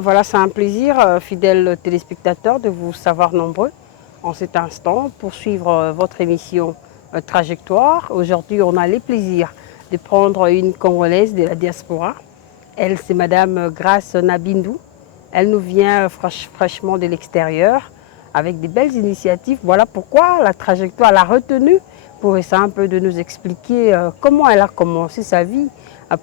Voilà, c'est un plaisir, fidèles téléspectateurs, de vous savoir nombreux en cet instant pour suivre votre émission Trajectoire. Aujourd'hui, on a le plaisir de prendre une Congolaise de la diaspora. Elle, c'est Madame Grace Nabindou. Elle nous vient fraîchement de l'extérieur avec des belles initiatives. Voilà pourquoi la Trajectoire l'a retenue pour essayer un peu de nous expliquer comment elle a commencé sa vie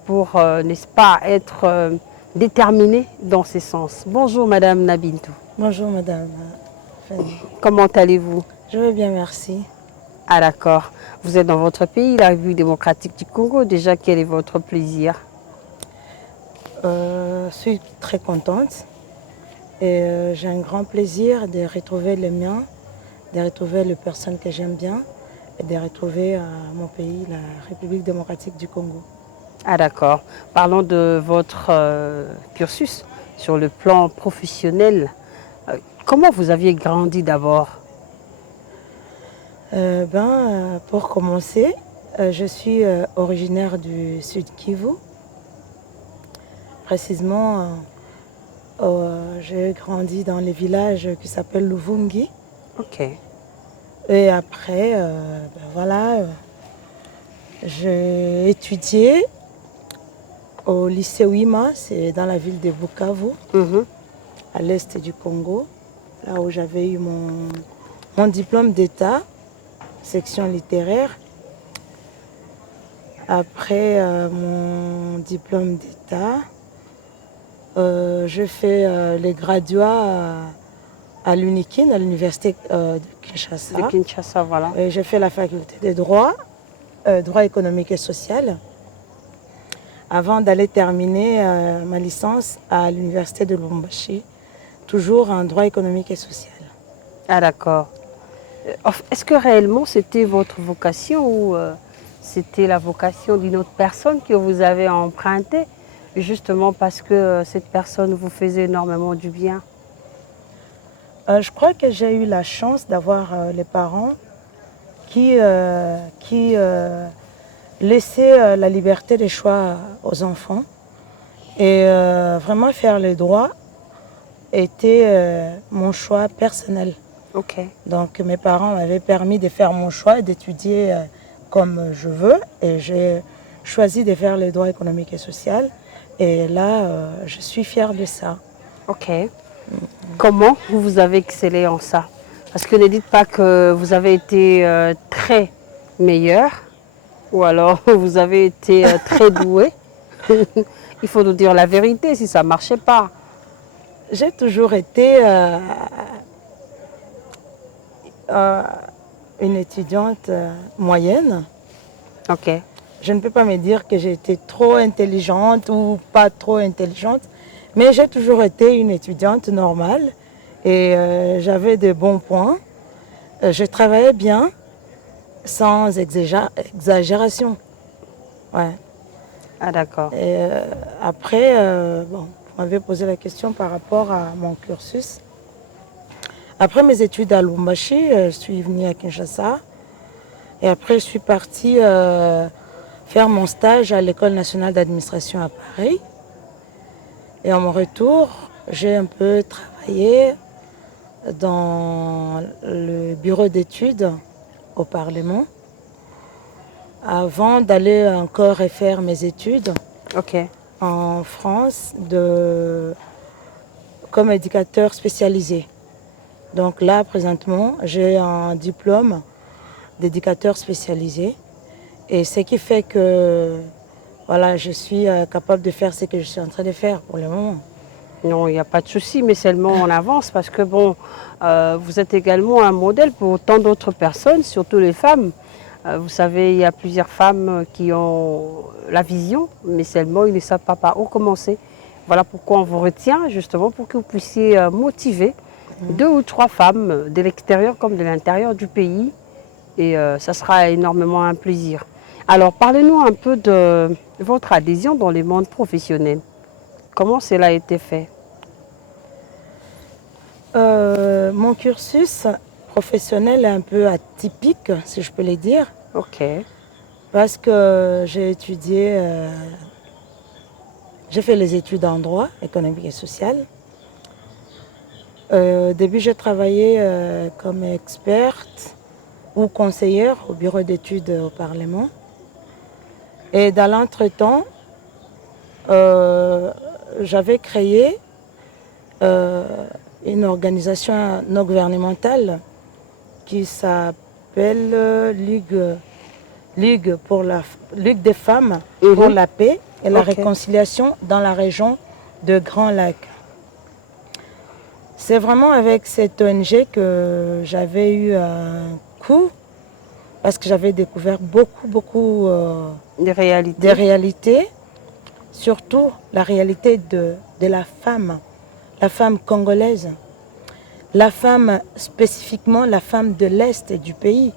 pour, n'est-ce pas, être déterminée dans ce sens. Bonjour Madame Nabindou. Bonjour Madame Fanny. Comment allez-vous? Je vais bien, merci. Ah d'accord. Vous êtes dans votre pays, la République démocratique du Congo. Déjà, quel est votre plaisir? Je suis très contente et j'ai un grand plaisir de retrouver les miens, de retrouver les personnes que j'aime bien et de retrouver mon pays, la République démocratique du Congo. Ah d'accord. Parlons de votre cursus sur le plan professionnel. Comment vous aviez grandi d'abord? Pour commencer, je suis originaire du Sud Kivu. Précisément, j'ai grandi dans les villages qui s'appellent Luvungi. Ok. Et après, j'ai étudié au lycée Wima, c'est dans la ville de Bukavu, à l'est du Congo, là où j'avais eu mon diplôme d'État, section littéraire. Après mon diplôme d'État, j'ai fait les graduats à l'UNIKIN, à l'université de Kinshasa. De Kinshasa, voilà. J'ai fait la faculté de droit, droit économique et social, avant d'aller terminer ma licence à l'université de Lubumbashi, toujours en droit économique et social. Ah d'accord. Est-ce que réellement c'était votre vocation ou c'était la vocation d'une autre personne que vous avez empruntée, justement parce que cette personne vous faisait énormément du bien? Je crois que j'ai eu la chance d'avoir les parents qui laissaient la liberté de choix aux enfants. Et vraiment faire les droits était mon choix personnel. Ok. Donc mes parents m'avaient permis de faire mon choix et d'étudier comme je veux. Et j'ai choisi de faire les droits économiques et sociaux. Et là, je suis fière de ça. Ok. Comment vous avez excellé en ça? Parce que ne dites pas que vous avez été très meilleur ou alors vous avez été très doué. Il faut nous dire la vérité si ça ne marchait pas. J'ai toujours été une étudiante moyenne. Ok. Je ne peux pas me dire que j'ai été trop intelligente ou pas trop intelligente, mais j'ai toujours été une étudiante normale et j'avais de bons points. Je travaillais bien, sans exagération. Ouais. Ah d'accord. Et après, vous m'avez posé la question par rapport à mon cursus. Après mes études à Lubumbashi, je suis venue à Kinshasa. Et après, je suis partie faire mon stage à l'École nationale d'administration à Paris. Et à mon retour, j'ai un peu travaillé dans le bureau d'études au Parlement avant d'aller encore refaire mes études en France comme éducateur spécialisé. Donc là, présentement, j'ai un diplôme d'éducateur spécialisé. Et ce qui fait que voilà, je suis capable de faire ce que je suis en train de faire pour le moment. Non, il n'y a pas de souci, mais seulement on avance parce que bon, vous êtes également un modèle pour tant d'autres personnes, surtout les femmes. Vous savez, il y a plusieurs femmes qui ont la vision, mais seulement ils ne savent pas par où commencer. Voilà pourquoi on vous retient, justement, pour que vous puissiez motiver 2 ou 3 femmes de l'extérieur comme de l'intérieur du pays et ça sera énormément un plaisir. Alors, parlez-nous un peu de votre adhésion dans le monde professionnel. Comment cela a été fait? Mon cursus professionnel est un peu atypique, si je peux le dire, Ok, parce que j'ai étudié, j'ai fait les études en droit économique et social. Au début, j'ai travaillé comme experte ou conseillère au bureau d'études au Parlement. Et dans l'entretemps, j'avais créé une organisation non gouvernementale qui s'appelle Ligue des femmes pour la paix et la réconciliation dans la région de Grand Lac. C'est vraiment avec cette ONG que j'avais eu un coup parce que j'avais découvert beaucoup des réalités. des réalités, surtout la réalité de la femme congolaise, la femme spécifiquement la femme de l'Est du pays.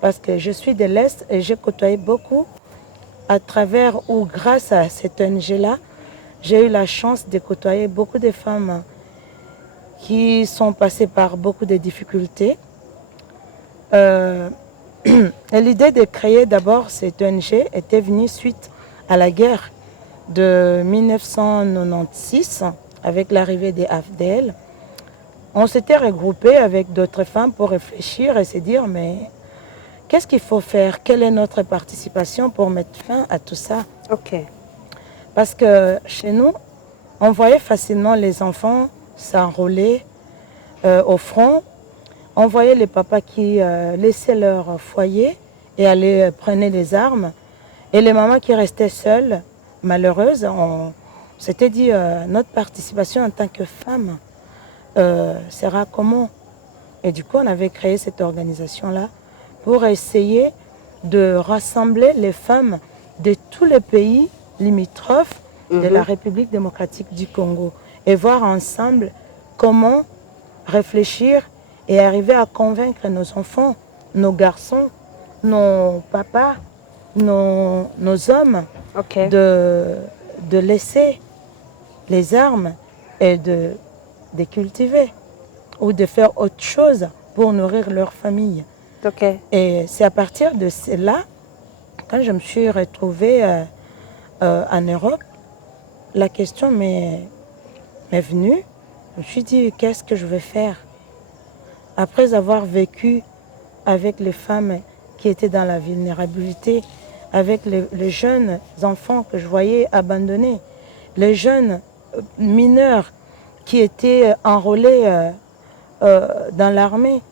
Parce que je suis de l'Est et j'ai côtoyé beaucoup à travers ou grâce à cette ONG-là, j'ai eu la chance de côtoyer beaucoup de femmes qui sont passées par beaucoup de difficultés. Et l'idée de créer d'abord cette ONG était venue suite à la guerre de 1996 avec l'arrivée des AFDL. On s'était regroupés avec d'autres femmes pour réfléchir et se dire mais qu'est-ce qu'il faut faire? Quelle est notre participation pour mettre fin à tout ça? Ok. Parce que chez nous, on voyait facilement les enfants s'enrôler au front. On voyait les papas qui laissaient leur foyer et allaient prendre les armes. Et les mamans qui restaient seules, malheureuses, on s'était dit notre participation en tant que femme sera comment? Et du coup, on avait créé cette organisation-là pour essayer de rassembler les femmes de tous les pays limitrophes de la République démocratique du Congo et voir ensemble comment réfléchir et arriver à convaincre nos enfants, nos garçons, nos papas, nos hommes de laisser les armes et de cultiver ou de faire autre chose pour nourrir leur famille. Et c'est à partir de cela, quand je me suis retrouvée en Europe, la question m'est venue. Je me suis dit, qu'est-ce que je vais faire? Après avoir vécu avec les femmes qui étaient dans la vulnérabilité, avec les jeunes enfants que je voyais abandonnés, les jeunes mineurs qui étaient enrôlés dans l'armée.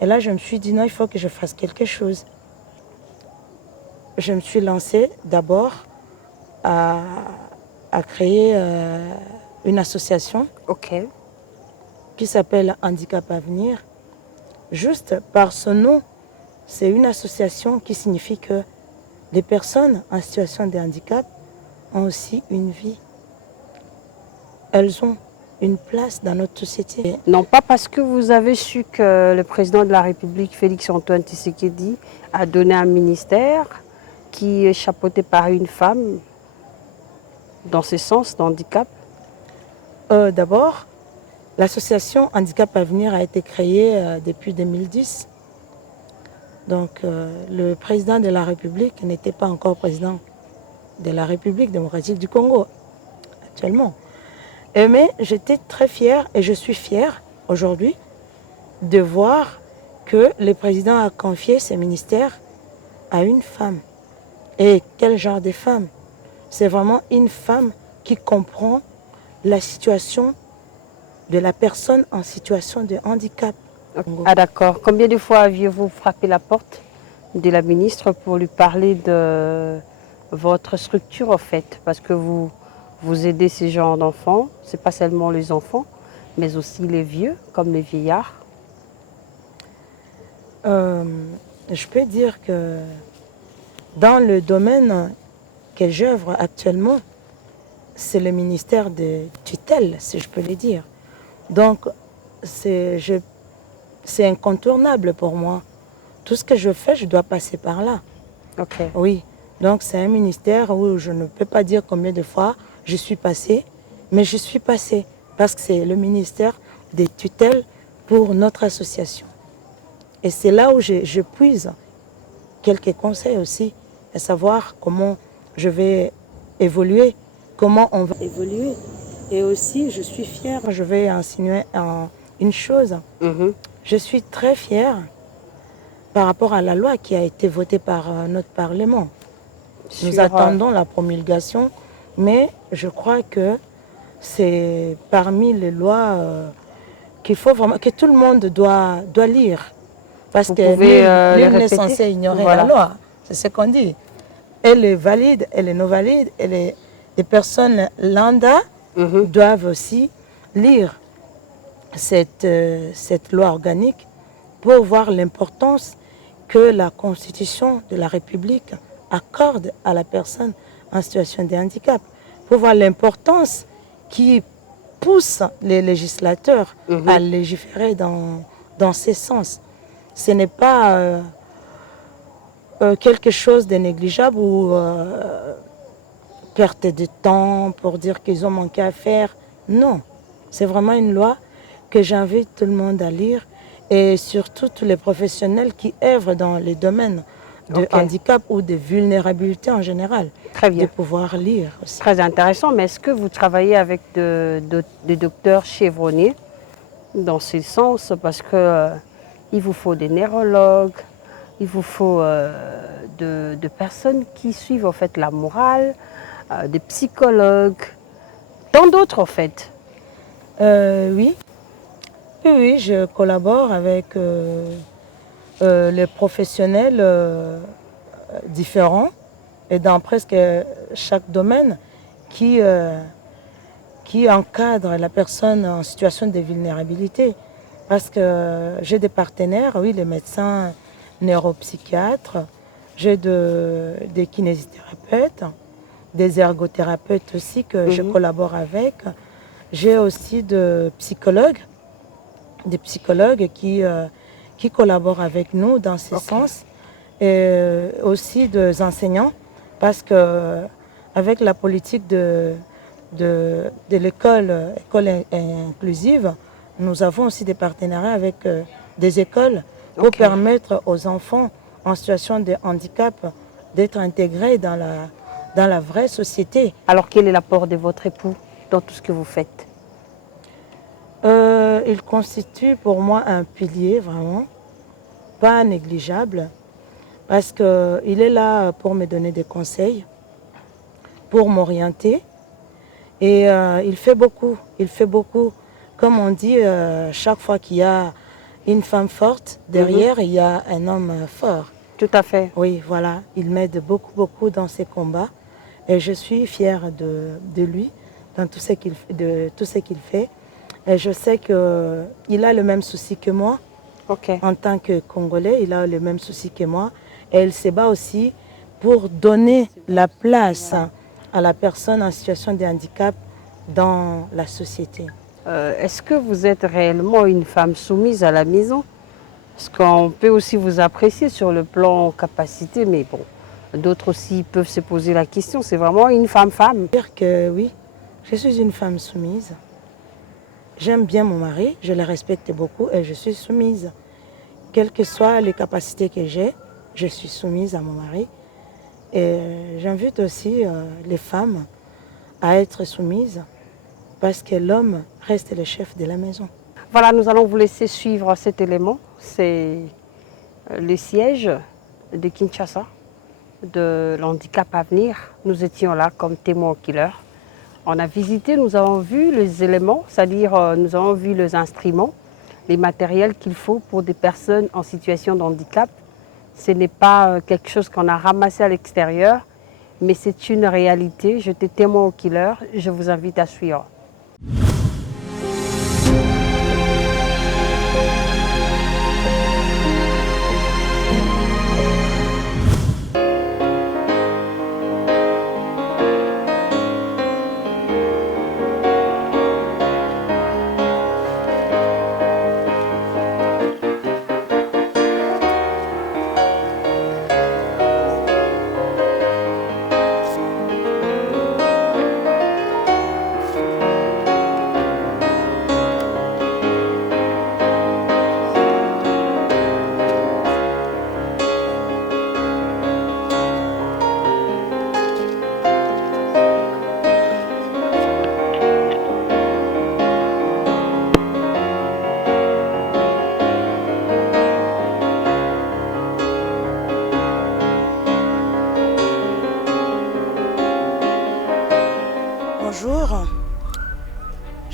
Et là, je me suis dit, non, il faut que je fasse quelque chose. Je me suis lancée d'abord à créer une association qui s'appelle Handicap Avenir. Juste par ce nom, c'est une association qui signifie que les personnes en situation de handicap ont aussi une vie. Elles ont une place dans notre société. Non pas parce que vous avez su que le président de la République, Félix-Antoine Tshisekedi, a donné un ministère qui est chapeauté par une femme dans ce sens d'handicap. D'abord, l'association Handicap Avenir a été créée depuis 2010. Donc le président de la République n'était pas encore président de la République démocratique du Congo actuellement. Mais j'étais très fière et je suis fière aujourd'hui de voir que le président a confié ce ministère à une femme. Et quel genre de femme? C'est vraiment une femme qui comprend la situation de la personne en situation de handicap. Ah d'accord. Combien de fois aviez-vous frappé la porte de la ministre pour lui parler de votre structure en fait? Parce que vous aidez ces genres d'enfants, ce n'est pas seulement les enfants, mais aussi les vieux, comme les vieillards. Je peux dire que dans le domaine que j'œuvre actuellement, c'est le ministère de tutelle, si je peux le dire. Donc, c'est incontournable pour moi. tout ce que je fais, je dois passer par là. Ok. Oui, donc c'est un ministère où je ne peux pas dire combien de fois je suis passée, mais je suis passée parce que c'est le ministère des tutelles pour notre association. Et c'est là où je puise quelques conseils aussi, à savoir comment je vais évoluer, comment on va évoluer. Et aussi, je suis fière, je vais insinuer une chose. Mhm. Je suis très fière par rapport à la loi qui a été votée par notre Parlement. Nous Sur, attendons la promulgation, mais je crois que c'est parmi les lois qu'il faut vraiment, que tout le monde doit lire. Parce vous que pouvez les nul n'est répéter? censé ignorer Voilà. la loi. C'est ce qu'on dit. Elle est valide, elle est non valide, et les personnes lambda Mhm. doivent aussi lire cette loi organique pour voir l'importance que la Constitution de la République accorde à la personne en situation de handicap, pour voir l'importance qui pousse les législateurs à légiférer dans ces sens. Ce n'est pas quelque chose de négligeable ou perte de temps pour dire qu'ils ont manqué à faire. Non, c'est vraiment une loi que j'invite tout le monde à lire et surtout tous les professionnels qui œuvrent dans les domaines de Ok. handicap ou de vulnérabilité en général, Très de bien. pouvoir lire aussi. Très intéressant. Mais est-ce que vous travaillez avec des docteurs chevronnés dans ce sens? Parce que il vous faut des neurologues, il vous faut de personnes qui suivent en fait la morale, des psychologues, tant d'autres en fait. Oui. Oui, je collabore avec les professionnels différents et dans presque chaque domaine qui, euh, qui encadre la personne en situation de vulnérabilité. Parce que j'ai des partenaires, oui, les médecins neuropsychiatres, j'ai des kinésithérapeutes, des ergothérapeutes aussi que je collabore avec. J'ai aussi des psychologues qui collaborent avec nous dans ce sens, et aussi des enseignants, parce que avec la politique de l'école inclusive, nous avons aussi des partenariats avec des écoles pour permettre aux enfants en situation de handicap d'être intégrés dans la vraie société. Alors quel est l'apport de votre époux dans tout ce que vous faites? Il constitue pour moi un pilier vraiment pas négligeable parce qu'il est là pour me donner des conseils, pour m'orienter et il fait beaucoup. Il fait beaucoup. Comme on dit, chaque fois qu'il y a une femme forte, derrière il y a un homme fort. Tout à fait. Oui, voilà, il m'aide beaucoup, beaucoup dans ses combats et je suis fière de lui, dans tout ce qu'il fait. Et je sais qu'il a le même souci que moi. Ok. En tant que Congolais, il a le même souci que moi. Et il se bat aussi pour donner la place à la personne en situation de handicap dans la société. Est-ce que vous êtes réellement une femme soumise à la maison? Parce qu'on peut aussi vous apprécier sur le plan capacité, mais bon, d'autres aussi peuvent se poser la question. C'est vraiment une femme-femme. Dire que oui, je suis une femme soumise. J'aime bien mon mari, je le respecte beaucoup et je suis soumise. Quelles que soient les capacités que j'ai, je suis soumise à mon mari. Et j'invite aussi les femmes à être soumises parce que l'homme reste le chef de la maison. Voilà, nous allons vous laisser suivre cet élément. C'est le siège de Kinshasa, de l'handicap à venir. Nous étions là comme témoins oculaires. On a visité, nous avons vu les éléments, c'est-à-dire nous avons vu les instruments, les matériels qu'il faut pour des personnes en situation de handicap. Ce n'est pas quelque chose qu'on a ramassé à l'extérieur, mais c'est une réalité. J'étais témoin oculaire, je vous invite à suivre.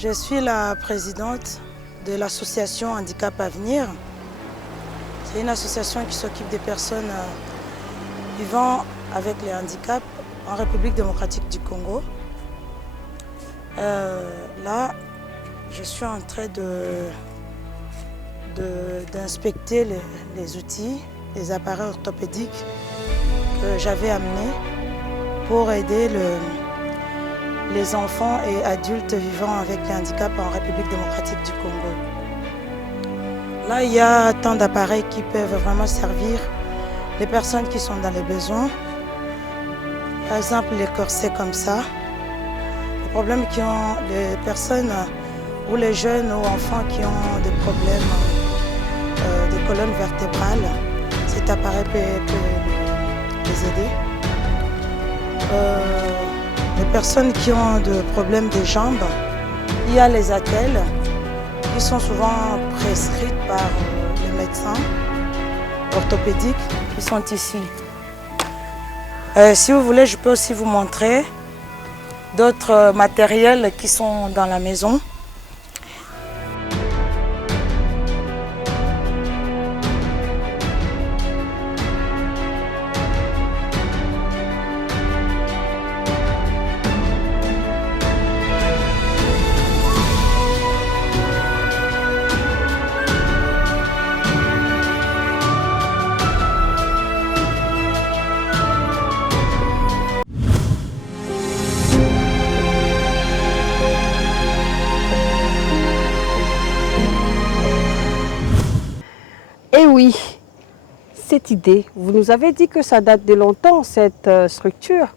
Je suis la présidente de l'association Handicap Avenir. C'est une association qui s'occupe des personnes vivant avec les handicaps en République démocratique du Congo. Là, je suis en train d'inspecter les outils, les appareils orthopédiques que j'avais amenés pour aider les enfants et adultes vivant avec les handicaps en République démocratique du Congo. Là, il y a tant d'appareils qui peuvent vraiment servir les personnes qui sont dans les besoins. Par exemple, les corsets comme ça. Les problèmes qui ont les personnes ou les jeunes ou enfants qui ont des problèmes de colonne vertébrale, cet appareil peut les aider. Les personnes qui ont des problèmes des jambes, il y a les attelles qui sont souvent prescrites par les médecins orthopédiques qui sont ici. Si vous voulez, je peux aussi vous montrer d'autres matériels qui sont dans la maison. Et oui, cette idée, vous nous avez dit que ça date de longtemps, cette structure,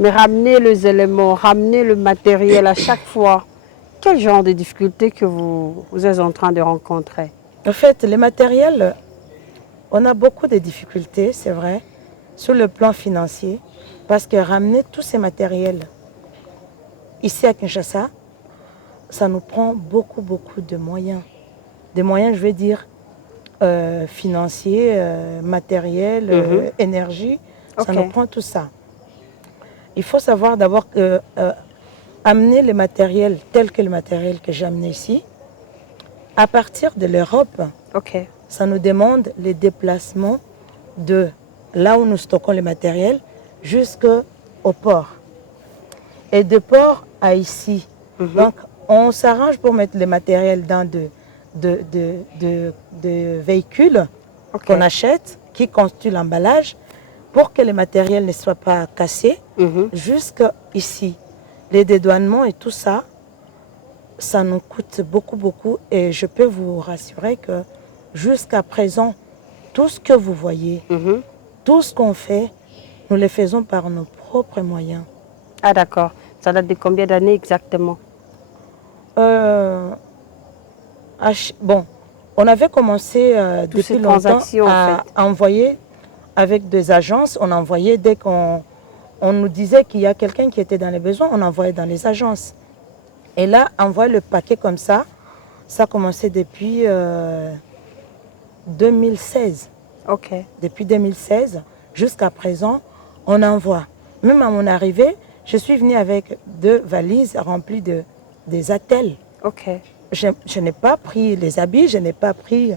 mais ramener les éléments, ramener le matériel à chaque fois, quel genre de difficultés que vous êtes en train de rencontrer? En fait, les matériels, on a beaucoup de difficultés, c'est vrai, sur le plan financier, parce que ramener tous ces matériels ici à Kinshasa, ça nous prend beaucoup de moyens. Des moyens, je veux dire, financiers, matériels, énergie, ça nous prend tout ça. Il faut savoir d'abord que amener les matériels tels que le matériel que j'ai amené ici, à partir de l'Europe, ça nous demande les déplacements de là où nous stockons le matériel jusqu'au port. Et de port à ici. Donc, on s'arrange pour mettre le matériel dans de véhicules qu'on achète, qui constituent l'emballage, pour que le matériel ne soit pas cassé, jusqu'ici. Les dédouanements et tout ça, ça nous coûte beaucoup. Et je peux vous rassurer que jusqu'à présent, tout ce que vous voyez, tout ce qu'on fait, nous le faisons par nos propres moyens. Ah d'accord. Ça date de combien d'années exactement? Bon, on avait commencé depuis longtemps à envoyer avec des agences. On envoyait dès qu'on nous disait qu'il y a quelqu'un qui était dans les besoins, on envoyait dans les agences. Et là, envoyer le paquet comme ça, ça a commencé depuis 2016. Depuis 2016 jusqu'à présent, on envoie. Même à mon arrivée, je suis venue avec 2 valises remplies des attelles. Je n'ai pas pris les habits, je n'ai pas pris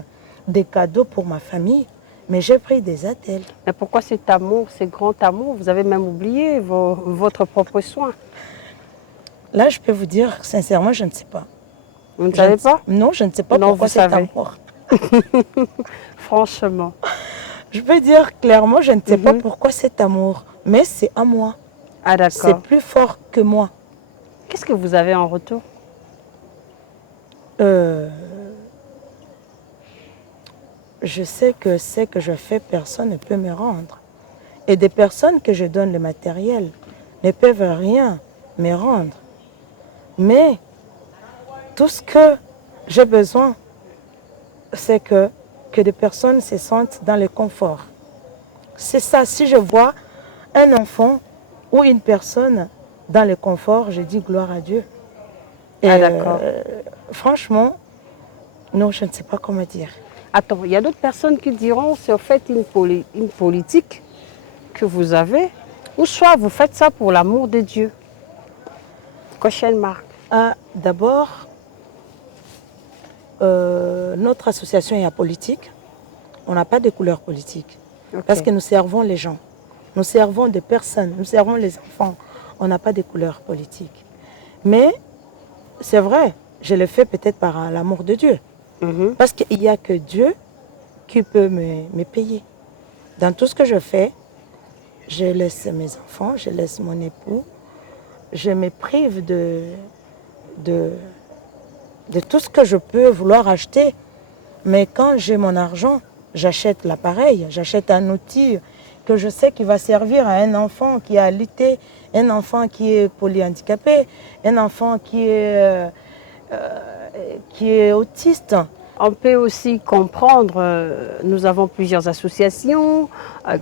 des cadeaux pour ma famille, mais j'ai pris des attelles. Mais pourquoi cet amour, ce grand amour? Vous avez même oublié votre propre soin. Là, je peux vous dire, sincèrement, je ne sais pas. Vous ne savez pas? Non, je ne sais pas pourquoi cet amour. Franchement. Je peux dire clairement, je ne sais pas pourquoi cet amour, mais c'est à moi. Ah d'accord. C'est plus fort que moi. Qu'est-ce que vous avez en retour? Je sais que ce que je fais, personne ne peut me rendre. Et des personnes que je donne le matériel ne peuvent rien me rendre. Mais tout ce que j'ai besoin, c'est que des personnes se sentent dans le confort. C'est ça, si je vois un enfant ou une personne dans le confort, je dis gloire à Dieu. Et d'accord. Franchement, non, je ne sais pas comment dire. Attends, il y a d'autres personnes qui diront c'est en fait une politique que vous avez, ou soit vous faites ça pour l'amour de Dieu. Question marque. D'abord, notre association est apolitique. On n'a pas de couleur politique. Ok. Parce que nous servons les gens. Nous servons des personnes. Nous servons les enfants. On n'a pas de couleur politique. Mais c'est vrai, je le fais peut-être par l'amour de Dieu. Parce qu'il n'y a que Dieu qui peut me payer. Dans tout ce que je fais, je laisse mes enfants, je laisse mon époux, je me prive de tout ce que je peux vouloir acheter. Mais quand j'ai mon argent, j'achète l'appareil, j'achète un outil que je sais qui va servir à un enfant qui a alité, un enfant qui est polyhandicapé, un enfant qui est autiste. On peut aussi comprendre, nous avons plusieurs associations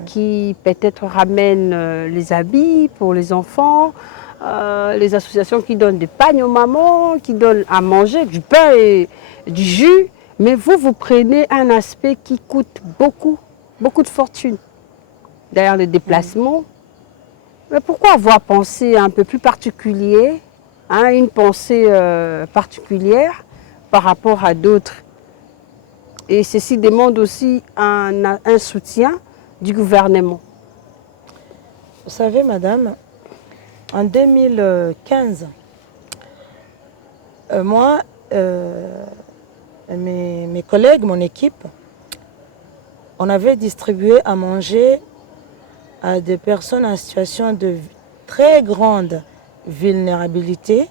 qui peut-être ramènent les habits pour les enfants, les associations qui donnent des pagnes aux mamans, qui donnent à manger, du pain et du jus. Mais vous prenez un aspect qui coûte beaucoup, beaucoup de fortune. D'ailleurs, le déplacement. Mais pourquoi avoir pensé un peu plus particulier, hein, une pensée particulière par rapport à d'autres? Et ceci demande aussi un soutien du gouvernement. Vous savez, madame, en 2015, moi, mes collègues, mon équipe, on avait distribué à manger à des personnes en situation de très grande vulnérabilité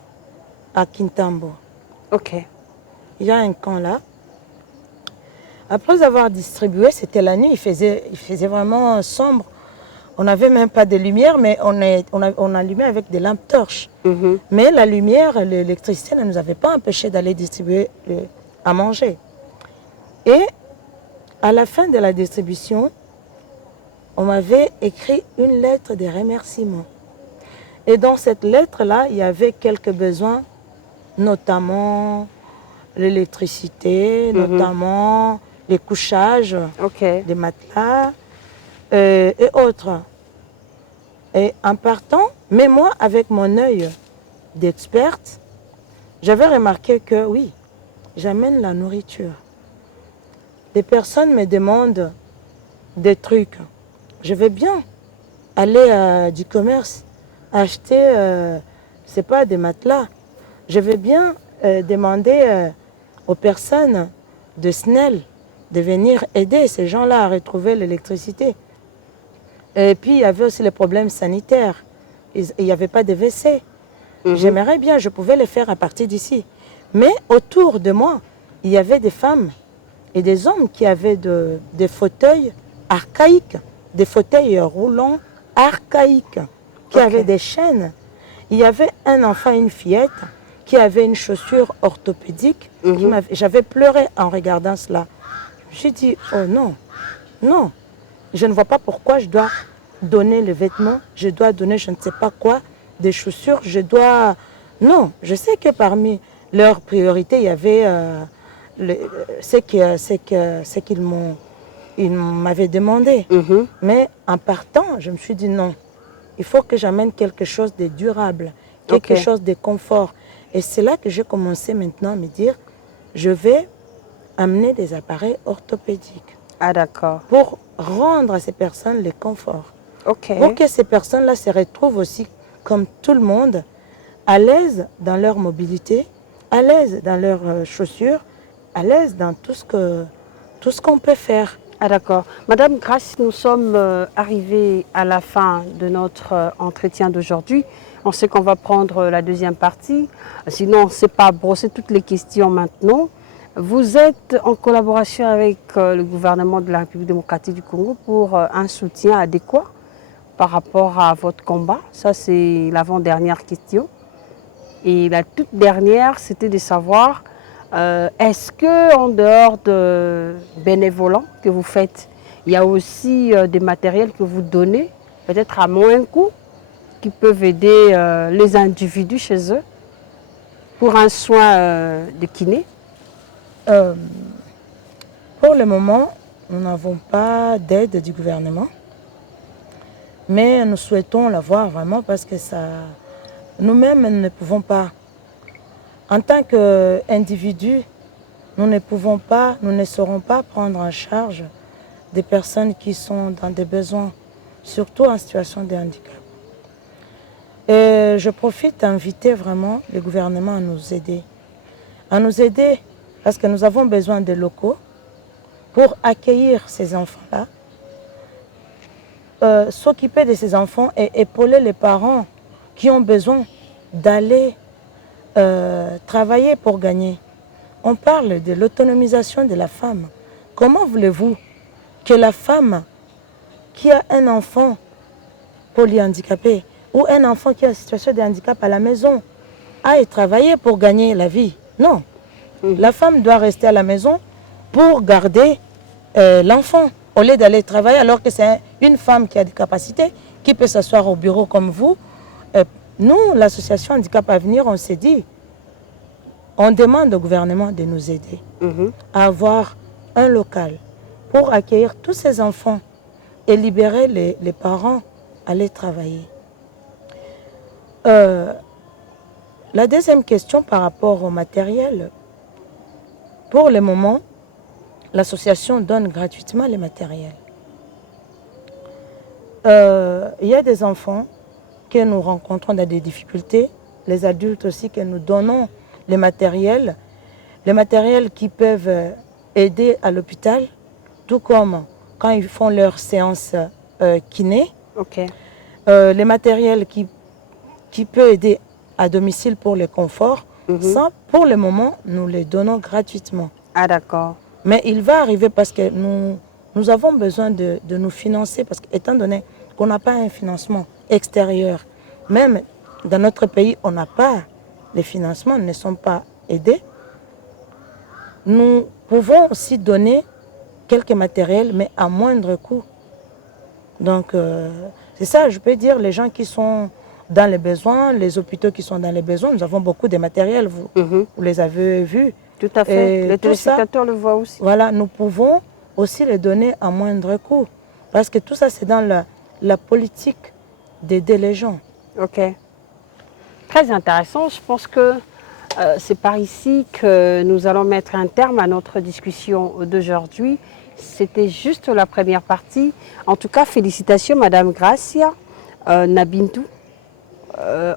à Kintambo. Ok. Il y a un camp là. Après avoir distribué, c'était la nuit, il faisait vraiment sombre. On n'avait même pas de lumière, mais on allumait avec des lampes torches. Mais la lumière, l'électricité ne nous avait pas empêché d'aller distribuer à manger. Et à la fin de la distribution, on m'avait écrit une lettre de remerciement. Et dans cette lettre-là, il y avait quelques besoins, notamment l'électricité, notamment les couchages, des matelas et autres. Et en partant, mais moi, avec mon œil d'experte, j'avais remarqué que oui, j'amène la nourriture. Des personnes me demandent des trucs. Je vais bien aller à du commerce, acheter, c'est pas des matelas. Je vais bien demander aux personnes de SNEL de venir aider ces gens-là à retrouver l'électricité. Et puis, il y avait aussi les problèmes sanitaires. Il n'y avait pas de WC. J'aimerais bien, je pouvais le faire à partir d'ici. Mais autour de moi, il y avait des femmes et des hommes qui avaient des fauteuils archaïques, des fauteuils roulants archaïques, qui avaient des chaînes. Il y avait un enfant et une fillette qui avait une chaussure orthopédique. J'avais pleuré en regardant cela. J'ai dit, oh non, non, je ne vois pas pourquoi je dois donner les vêtements, je dois donner je ne sais pas quoi, des chaussures, je dois... Non, je sais que parmi leurs priorités, il y avait ce qu'ils m'avaient demandé. Mais en partant, je me suis dit non, il faut que j'amène quelque chose de durable, quelque chose de confort. Et c'est là que j'ai commencé maintenant à me dire, je vais amener des appareils orthopédiques. Ah d'accord. Pour rendre à ces personnes le confort. Pour que ces personnes-là se retrouvent aussi, comme tout le monde, à l'aise dans leur mobilité, à l'aise dans leurs chaussures, à l'aise dans tout ce qu'on peut faire. Ah d'accord. Madame Grace, nous sommes arrivés à la fin de notre entretien d'aujourd'hui. On sait qu'on va prendre la deuxième partie. Sinon, on ne sait pas brosser toutes les questions maintenant. Vous êtes en collaboration avec le gouvernement de la République démocratique du Congo pour un soutien adéquat par rapport à votre combat. Ça, c'est l'avant-dernière question. Et la toute dernière, c'était de savoir, est-ce qu'en dehors de bénévolants que vous faites, il y a aussi des matériels que vous donnez, peut-être à moins coût, qui peuvent aider les individus chez eux pour un soin de kiné? Pour le moment, nous n'avons pas d'aide du gouvernement, mais nous souhaitons l'avoir vraiment parce que ça, nous-mêmes ne pouvons pas. En tant qu'individu, nous ne pouvons pas, nous ne saurons pas prendre en charge des personnes qui sont dans des besoins, surtout en situation de handicap. Et je profite d'inviter vraiment le gouvernement à nous aider. À nous aider parce que nous avons besoin de locaux pour accueillir ces enfants-là, s'occuper de ces enfants et épauler les parents qui ont besoin d'aller travailler pour gagner. On parle de l'autonomisation de la femme. Comment voulez-vous que la femme qui a un enfant polyhandicapé ou un enfant qui a une situation de handicap à la maison aille travailler pour gagner la vie? Non. La femme doit rester à la maison pour garder l'enfant au lieu d'aller travailler, alors que c'est une femme qui a des capacités, qui peut s'asseoir au bureau comme vous. Nous, l'association Handicap Avenir, on s'est dit, on demande au gouvernement de nous aider à avoir un local pour accueillir tous ces enfants et libérer les parents à aller travailler. La deuxième question par rapport au matériel, pour le moment, l'association donne gratuitement les matériels. Il y a des enfants que nous rencontrons dans des difficultés, les adultes aussi que nous donnons les matériels qui peuvent aider à l'hôpital, tout comme quand ils font leur séance kiné. Ok. Les matériels qui peuvent aider à domicile pour le confort, ça, pour le moment, nous les donnons gratuitement. Ah d'accord. Mais il va arriver parce que nous avons besoin de nous financer, parce qu'étant donné qu'on n'a pas un financement extérieur, même dans notre pays, on n'a pas les financements, ne sont pas aidés. Nous pouvons aussi donner quelques matériels, mais à moindre coût. Donc, c'est ça, je peux dire, les gens qui sont dans les besoins, les hôpitaux qui sont dans les besoins, nous avons beaucoup de matériel, vous les avez vus. Tout à fait. Et Les tout ça, téléspectateurs le voient aussi. voilà, nous pouvons aussi les donner à moindre coût. Parce que tout ça, c'est dans la politique d'aider les gens. Ok. Très intéressant. Je pense que c'est par ici que nous allons mettre un terme à notre discussion d'aujourd'hui. C'était juste la première partie. En tout cas, félicitations Madame Gracia Nabintou.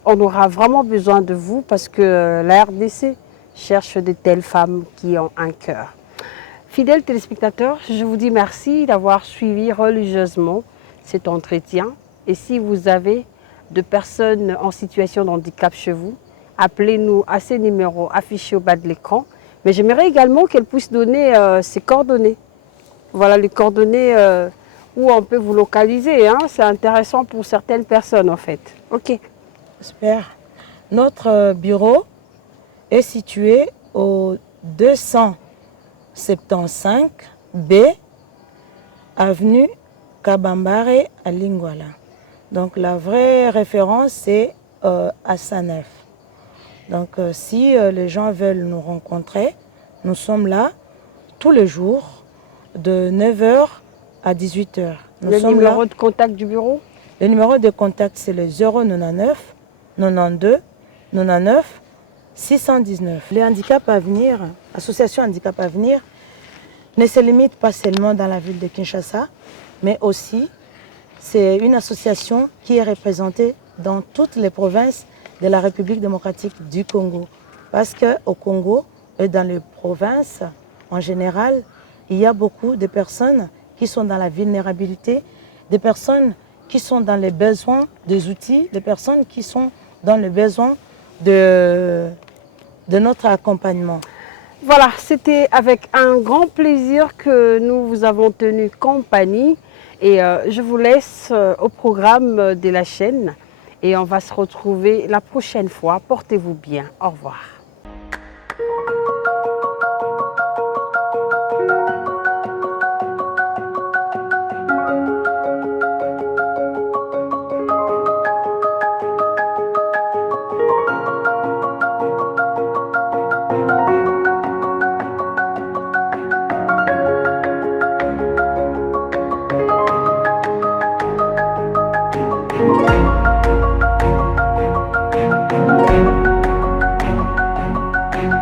On aura vraiment besoin de vous parce que la RDC cherche de telles femmes qui ont un cœur. Fidèles téléspectateurs, je vous dis merci d'avoir suivi religieusement cet entretien. Et si vous avez de personnes en situation de handicap chez vous, appelez-nous à ces numéros affichés au bas de l'écran. Mais j'aimerais également qu'elle puisse donner ses coordonnées. Voilà les coordonnées où on peut vous localiser. Hein. C'est intéressant pour certaines personnes en fait. Ok. J'espère. Notre bureau est situé au 275 B, avenue Kabambare à Lingwala. Donc la vraie référence, c'est à Sanef. Donc si les gens veulent nous rencontrer, nous sommes là tous les jours de 9h à 18h. Le numéro de contact du bureau? Le numéro de contact, c'est le 099 92 99 619. Les handicaps à venir, l'association Handicap à venir, ne se limite pas seulement dans la ville de Kinshasa, mais aussi c'est une association qui est représentée dans toutes les provinces de la République démocratique du Congo. Parce qu'au Congo et dans les provinces en général, il y a beaucoup de personnes qui sont dans la vulnérabilité, des personnes qui sont dans les besoins des outils, des personnes qui sont dans le besoin de notre accompagnement. Voilà, c'était avec un grand plaisir que nous vous avons tenu compagnie et je vous laisse au programme de la chaîne et on va se retrouver la prochaine fois. Portez-vous bien. Au revoir.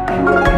Merci.